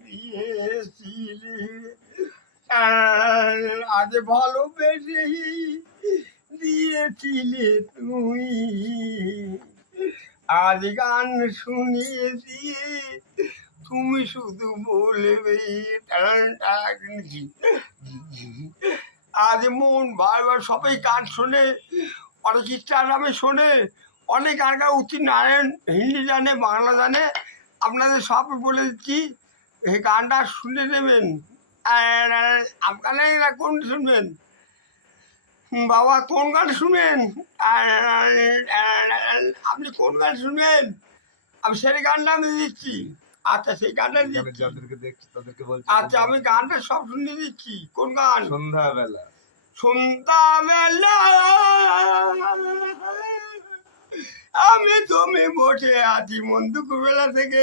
দিয়েছিলে, আজ ভালোবেসে দিয়েছিলে তুমি, আজ গান শুনিয়ে দিয়ে তুমি শুধু বলবে আজ মন বারবার সবাই গান শোনে, অনেক ইনস্টাগ্রামে শোনে, অনেক গান গান উচিত নারায়ণ হিন্দি জানে, বাংলা জানে। আপনাদের সব বলে দিচ্ছি, এই গানটা শুনে নেবেন। আপনারা কোন শুনবেন বাবা, কোন গান শুনবেন? আপনি কোন গান শুনবেন? আমি সেই গানটা আমি দিচ্ছি। আচ্ছা, সেই গানটা দিচ্ছি। আচ্ছা, আমি গানটা সব শুনে দিচ্ছি। কোন গান? সন্ধ্যাবেলা। সন্ধ্যাবেলা আমি তুমি বসে আছি মন দুপুরবেলা থেকে